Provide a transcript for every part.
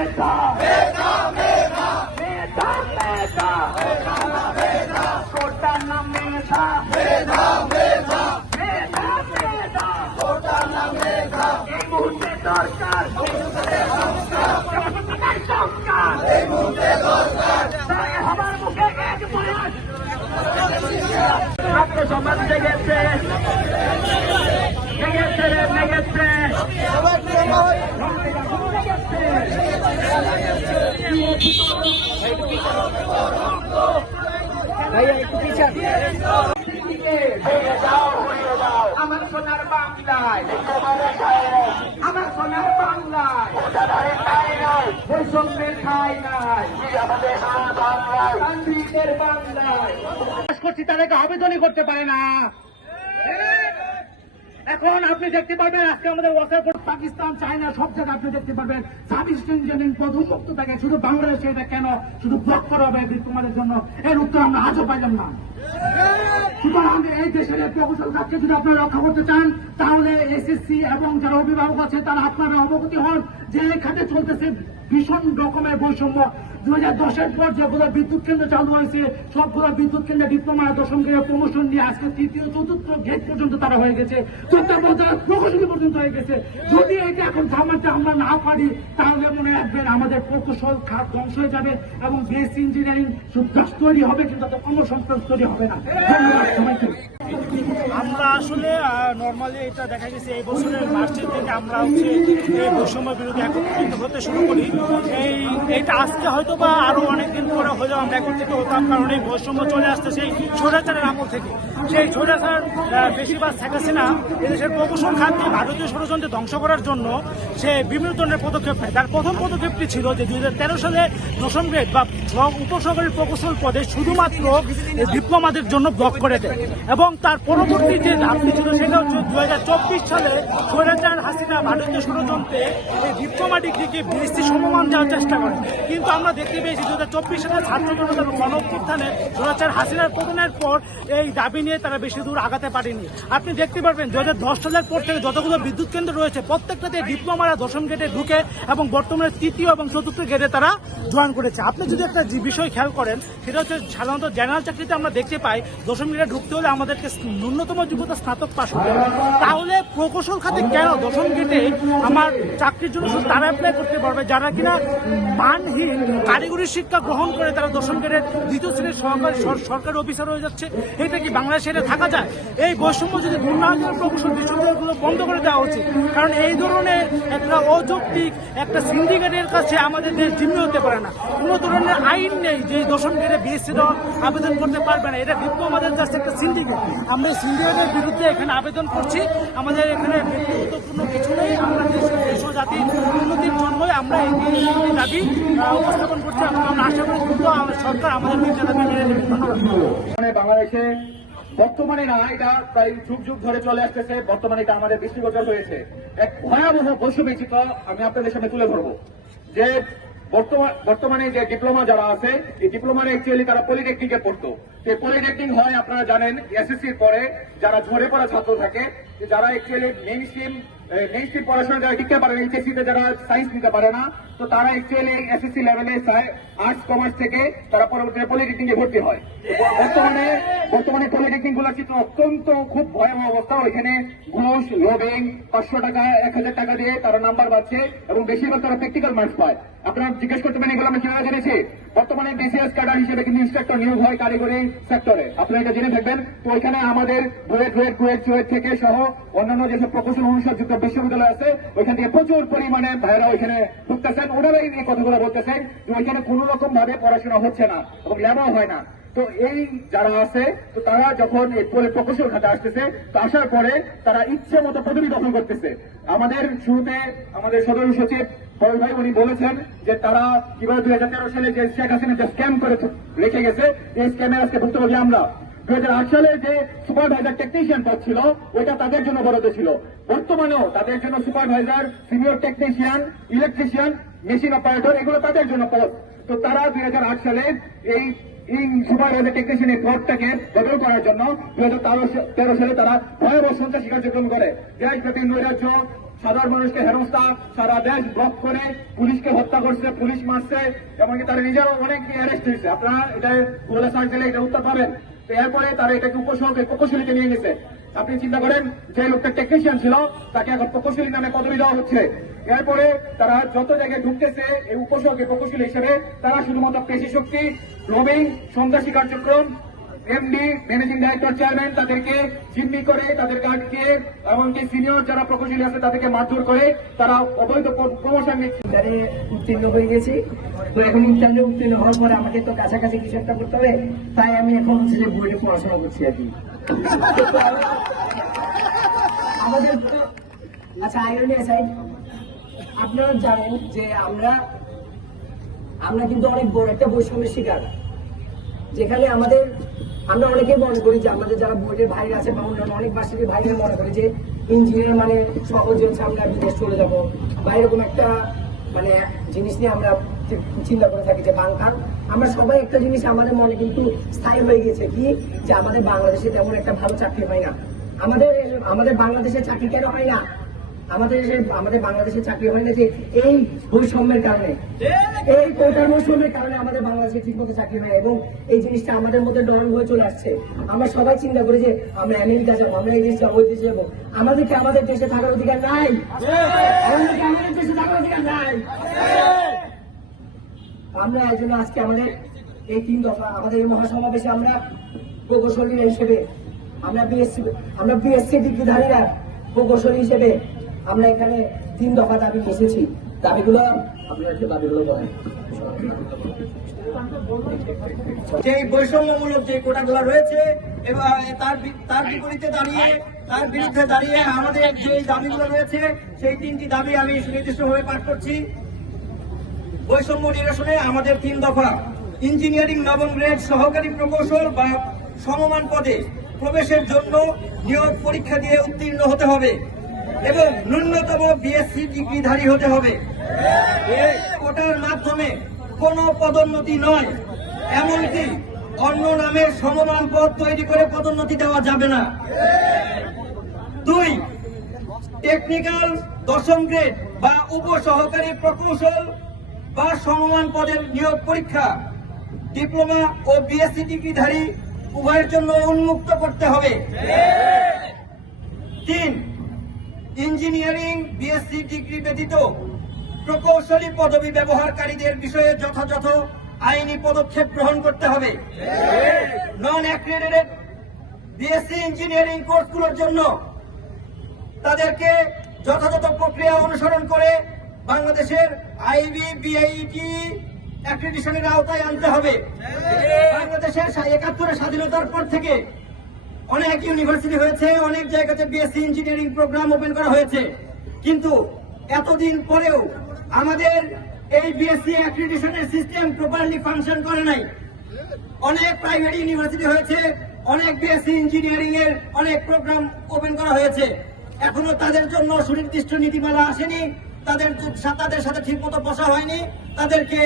মেধা মেধা মেধা কোটার নাম মেধা মেধা মেধা কোটার নাম মেধা এই মুহূর্তে দরকার সংস্কার এই মুহূর্তে দরকার আমার মুখে এক বয়ান ছাত্র সমাজ জেগেছে জেগেছে জেগেছে আমার সোনার বাংলায় আমার সোনার বাংলায় বৈষম্যের ঠাই নাই গান্ধীদের বাংলায় করছি তাদেরকে আবেদনই করতে পারে না। এখন আপনি দেখতে পারবেন আজকে আমাদের ওয়াকার পাকিস্তান চায়না সব জায়গায় আপনি দেখতে পারবেন সাব ইঞ্জিনিয়ারিং প্রথম মুক্ত থাকে, শুধু বাংলাদেশে এটা কেন শুধু ব্লক করা হবে তোমাদের জন্য, এর উত্তর আমরা আজও পাইলাম না। সুতরাং এই দেশের প্রকৌশল কাজকে যদি আপনারা রক্ষা করতে চান তাহলে এসএসসি এবং যারা অভিভাবক আছে তারা আপনারা অবগতি হন যে এই খাতে চলতেছে ভীষণ রকমের বৈষম্য। 2010-এর পর যেগুলো বিদ্যুৎ কেন্দ্র চালু হয়েছে সবগুলো বিদ্যুৎ কেন্দ্রে ডিপ্লোমা দশম গ্রেডের প্রমোশন নিয়ে আজকে তৃতীয় চতুর্থ গ্রেড পর্যন্ত তারা হয়ে গেছে, প্রকৌশলী পর্যন্ত হয়ে গেছে। যদি এটা এখন থামাতে আমরা না পারি তাহলে মনে রাখবেন আমাদের প্রকৌশল খাত ধ্বংস হয়ে যাবে এবং বেস ইঞ্জিনিয়ারিং শুধু তৈরি হবে কিন্তু কর্মসংস্থান তৈরি হবে না। ধন্যবাদ সবাইকে। আমরা আসলে নর্মালি এটা দেখা গেছে এই বছরের মার্চের থেকে আমরা হচ্ছে এই বৈষম্য বিরোধী একত্রিত হতে শুরু করি। এইটা আজকে হয়তো বা আরো অনেকদিন পরে হলেও আমরা একত্রিত হতাম, কারণ এই বৈষম্য চলে আসছে সেই স্বৈরাচারের আমল থেকে। সেই স্বৈরাচার বেশিরভাগ শেখ হাসিনা এদেশের প্রকৌশল খাতকে ভারতীয় ষড়যন্ত্রে ধ্বংস করার জন্য সে বিভিন্ন ধরনের পদক্ষেপ নেয়। তার প্রথম পদক্ষেপটি ছিল যে 2013 সালে দশম গ্রেড বা উপসহকারী প্রকৌশল পদে শুধুমাত্র ডিপ্লোমাদের জন্য ব্লক করে দেয়, এবং তার পরবর্তী যে ধাপটি ছিল সেটা হচ্ছে 2024 সালে স্বৈরাচার হাসিনা ভারতীয় ষড়যন্ত্রে এই ডিপ্লোমা ডিগ্রিকে বিএসসি সমমান দেওয়ার চেষ্টা করে। কিন্তু আমরা দেখতে পেয়েছি 2024 সালে ছাত্র জনতার গণঅভ্যুত্থানে স্বৈরাচার হাসিনার পতনের পর এই দাবি নিয়ে তারা বেশি দূর আগাতে পারেনি। আপনি দেখতে পারবেন 2010 সালের পর থেকে যতগুলো বিদ্যুৎ কেন্দ্র রয়েছে প্রত্যেকটাতে ডিপ্লোমারা দশম গ্রেডে ঢুকে এবং বর্তমানে তৃতীয় এবং চতুর্থ গ্রেডে তারা জয়েন করেছে। আপনি যদি একটা বিষয় খেয়াল করেন সেটা হচ্ছে সাধারণত জেনারেল চাকরিতে আমরা দেখতে পাই দশম গ্রেডে ঢুকতে হলে আমাদেরকে ন্যূনতম যোগ্যতা স্নাতক পাস হতে হবে। তাহলে প্রকৌশল খাতে কেন দশম গ্রেডে আমার চাকরির জন্য শুধু তারা অ্যাপ্লাই করতে পারবে যারা কিনা মানহীন কারিগরি শিক্ষা গ্রহণ করে তারা দশম গ্রেডের দ্বিতীয় শ্রেণীর সরকারি অফিসার হয়ে যাচ্ছে? এটা কি বাংলাদেশে এটা থাকা যায়? এই বৈষম্য যদি দুর্নীতির প্রকৌশল বিশ্ববিদ্যালয়গুলো বন্ধ করে দেওয়া উচিত, কারণ এই ধরনের একটা অযৌক্তিক একটা সিন্ডিকেটের কাছে আমাদের দেশ জিম্মি হতে পারে না। কোনো ধরনের আইন নেই যে দশম গ্রেডে বিএসসি আবেদন করতে পারবে না, এটা আমাদের কাছে একটা সিন্ডিকেট। আমরা এই সিন্ডিকেটের বিরুদ্ধে এখানে আবেদন করছি। আমাদের এখানে ব্যক্তিগতপূর্ণ কিছু নেই, আমরা দেশ ও জাতির উন্নতির জন্যই আমরা এই দাবি উপস্থাপন করছি এবং আমরা আশা করি দ্রুত সরকার আমাদের তিনটা দাবি মেনে নেবে। বাংলাদেশে বর্তমানে না, এটা প্রায় যুগ যুগ ধরে চলে আসতেছে, বর্তমানে এটা আমাদের দৃষ্টিগোচর হয়েছে এক ভয়াবহ বৈষম্য চিত্র আমি আপনাদের সামনে তুলে ধরবো। যে বর্তমানে যে ডিপ্লোমা যারা আছে এই ডিপ্লোমা অ্যাকচুয়ালি তারা পলিটেকনিকে পড়তো। পলিটেকনিক হয় আপনারা জানেন এসএসসির পরে যারা ঝরে পড়া ছাত্র থাকে, যারা অ্যাকচুয়ালি মেইন স্ট্রিম পড়াশোনা যারা টিকতে পারে না, এইচএসসিতে যারা সায়েন্স নিতে পারে না, তো তারা অ্যাকচুয়ালি এসএসসি লেভেলে আর্টস কমার্স থেকে তারা পরবর্তীতে পলিটেকনিকে ভর্তি হয়। বর্তমানে পলিটেকনিক গুলোর চিত্র অত্যন্ত খুব ভয়াবহ অবস্থা। ওইখানে ঘুষ, লোডিং, 500 টাকা 1000 টাকা দিয়ে তারা নাম্বার পাচ্ছে এবং বেশিরভাগ তারা প্র্যাকটিক্যাল মার্কস পায়। আপনারা জিজ্ঞেস করতে পারেন এগুলো আমরা কিভাবে জেনেছি। বর্তমানে বিসিএস ক্যাডার হিসেবে কিন্তু ইন্সট্রাক্টর নিয়োগ হয় কারিগরি সেক্টরে, আপনারা এটা জেনে থাকবেন। তো ওইখানে আমাদের কুয়েট থেকে সহ অন্যান্য যেসব প্রকৌশল অনুষদযুক্ত বিশ্ববিদ্যালয় আছে ওইখান থেকে প্রচুর পরিমাণে ভাইরা ওইখানে ঢুকতেছেন। ওনারাই এই কথাগুলো বলতেছেন যে ওইখানে কোন রকম ভাবে পড়াশোনা হচ্ছে না এবং ল্যাবও হয় না। তো এই যারা আছে তো তারা যখন প্রকৌশল খাতে আসতেছে, তো আসার পরে তারা ইচ্ছে মতো পদবি দখল করতেছে। আমাদের শুরুতে আমাদের সদস্য সচিব বড় ভাই উনি বলেছেন যে তারা কিভাবে 2013 সালে যে শেখ হাসিনা যে স্ক্যাম করে রেখে গেছে, এই স্ক্যামে আজকে ভুক্তভোগী আমরা। 2008 সালে যে সুপারভাইজার টেকনিশিয়ান পদ ছিল ওইটা তাদের জন্য বরাদ্দ ছিল। বর্তমানেও তাদের জন্য supervisor, senior technician, electrician, machine operator এগুলো তাদের জন্য পদ। তো তারা 2008 সালে এই সুপারভাইজার টেকনিশিয়ানের পদটাকে বদল করার জন্য 2013 সালে তারা ভয়াবহ সন্ত্রাসী কার্যক্রম করে, দেশব্যাপী নৈরাজ্য, সাধারণ মানুষকে হেনস্থা, সারা দেশ ব্লক করে পুলিশকে হত্যা করছে, পুলিশ মারছে, এমনকি তারা নিজেরও অনেক অ্যারেস্ট হয়েছে। আপনারা এটা গুগলে সার্চ দিলে এটা উত্তর পাবেন। তো এরপরে তারা এটাকে প্রকৌশলীতে নিয়ে গেছে। আপনি চিন্তা করেন, যে লোকটা টেকনিশিয়ান ছিল তাকে এখন প্রকৌশলী নামে পদবি দেওয়া হচ্ছে। এরপরে তারা যত জায়গায় ঢুকতেছে এই প্রকৌশলী হিসেবে তারা শুধুমাত্র পেশি শক্তি, লবিং, সন্ত্রাসী কার্যক্রম, এমডি, ম্যানেজিং ডাইরেক্টর, চেয়ারম্যান তাদেরকে জিম্মি করে, তাদেরকে আটকে, এমনকি সিনিয়র যারা প্রকৌশলী আছে তাদেরকে মারধর করে তারা অবৈধ প্রমোশন নিচ্ছে। ইন্টারে উত্তীর্ণ হয়ে গেছি। তো এখন ইন্টারে উত্তীর্ণ হওয়ার পরে আমাকে তো কাছাকাছি কিছু একটা করতে হবে, তাই আমি এখন হচ্ছে যে বোর্ডে পড়াশোনা করছি আর কি। আমাদের তো আচ্ছা, আইরনি সাইড, আপনারা জানেন যে আমরা কিন্তু অনেক বড় একটা বৈষম্যের শিকার, যেখানে আমরা অনেকেই মনে করি যে আমাদের যারা বোর্ডের ভাইরা আছে বা অন্যান্য অনেক বাসীর ভাইরা মনে করে যে ইঞ্জিনিয়ার মানে সহজে হচ্ছে আমরা বিদেশ চলে যাবো বা এরকম একটা মানে জিনিস নিয়ে আমরা চিন্তা করে থাকি যে বাংকার। আমরা সবাই একটা জিনিস আমাদের মনে কিন্তু স্থায়ী হয়ে গেছে কি, যে আমাদের বাংলাদেশে তেমন একটা ভালো চাকরি হয় না। আমাদের বাংলাদেশে চাকরি কেন হয় না? আমাদের বাংলাদেশে চাকরি হয় না যে এই বৈষম্যের কারণে, এই কোটার বৈষম্যের কারণে আমাদের বাংলাদেশে ঠিক মতো চাকরি হয়, এবং এই জিনিসটা আমাদের মধ্যে ডরন হয়ে চলে আসছে। আমরা সবাই চিন্তা করি যে আমরা আমেরিকা যাবো, আমরা এই দেশ যাবো, ওই দেশে যাবো। আমাদেরকে আমাদের দেশে থাকার অধিকার নাই, আমাদের দেশে থাকার অধিকার নাই। আমরা এই জন্য আজকে আমাদের এই 3 দফা, আমাদের এই মহাসমাবেশে আমরা প্রকৌশলী হিসেবে, আমরা বিএসসি ডিগ্রিধারীরা প্রকৌশলী হিসেবে আমরা এখানে 3 দফা দাবি এসেছি। দাবিগুলো আপনারা একটু দাবিগুলো বলেন। যে বৈষম্যমূলক যে কোটাগুলো রয়েছে এবং তার বিপরীতে দাঁড়িয়ে, তার বিরুদ্ধে দাঁড়িয়ে আমাদের যে দাবিগুলো রয়েছে সেই 3টি দাবি আমি সুনির্দিষ্টভাবে পাঠ করছি। বৈষম্য নিরসনে আমাদের 3 দফা: ইঞ্জিনিয়ারিং নবম গ্রেড সহকারী প্রকৌশল বা সমমান পদে প্রবেশের জন্য নিয়োগ পরীক্ষা দিয়ে উত্তীর্ণ হতে হবে এবং ন্যূনতম বিএসসি ডিগ্রিধারী হতে হবে। কোটার মাধ্যমে কোনো পদোন্নতি নয়, এমনকি অন্য নামের সমমান পদ তৈরি করে পদোন্নতি দেওয়া যাবে না। 2, টেকনিক্যাল 10ম গ্রেড বা উপসহকারী প্রকৌশল বা সমমান পদের নিয়োগ পরীক্ষা ডিপ্লোমা ও বিএসসি ডিগ্রিধারী উভয়ের জন্য উন্মুক্ত করতে হবে। 3, ইঞ্জিনিয়ারিং বিএসসি ডিগ্রি ব্যতীত প্রকৌশলী পদবি ব্যবহারকারীদের বিষয়ে যথাযথ আইনি পদক্ষেপ গ্রহণ করতে হবে। নন অ্যাক্রেডিটেড বিএসসি ইঞ্জিনিয়ারিং কোর্সগুলোর জন্য তাদেরকে যথাযথ প্রক্রিয়া অনুসরণ করে বাংলাদেশের আইবি বিআইটি অ্যাক্রেডিটেশনের আওতায় আনতে হবে। বাংলাদেশের ৭১ স্বাধীনতার পর থেকে অনেক ইউনিভার্সিটি হয়েছে, অনেক জায়গাতে বিএসসি ইঞ্জিনিয়ারিং প্রোগ্রাম ওপেন করা হয়েছে, কিন্তু এতদিন পরেও আমাদের এই বিএসসি অ্যাক্রেডিটেশনের সিস্টেম প্রপারলি ফাংশন করে নাই। অনেক প্রাইভেট ইউনিভার্সিটি হয়েছে, অনেক বিএসসি ইঞ্জিনিয়ারিং এর অনেক প্রোগ্রাম ওপেন করা হয়েছে, এখনো তাদের জন্য সুনির্দিষ্ট নীতিমালা আসেনি, তাদের সাথে ঠিক মতো বসা হয়নি, তাদেরকে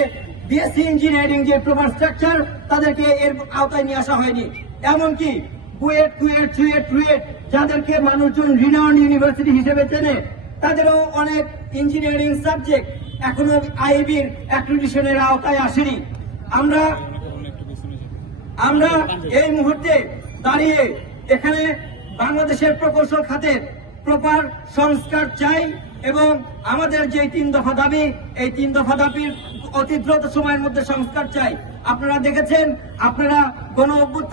বিএসসি ইঞ্জিনিয়ারিং যে প্রপার স্ট্রাকচার তাদেরকে এর আওতায় নিয়ে আসা হয়নি। এমনকি বুয়েট, কুয়েট, চুয়েট যাদেরকে মানুষজন রিনাউন্ড ইউনিভার্সিটি হিসেবে চেনে, তাদেরও অনেক ইঞ্জিনিয়ারিং সাবজেক্ট এখনো আইবির অ্যাক্রেডিটেশনের আওতায় আসেনি। আমরা এই মুহূর্তে দাঁড়িয়ে এখানে বাংলাদেশের প্রকৌশল খাতের প্রপার সংস্কার চাই এবং আমাদের যে 3 দফা দাবি, এই 3 দফা দাবির অতি দ্রুত সময়ের মধ্যে সংস্কার চাই। আপনারা দেখেছেন, আপনারা গণ অভ্যুত্থান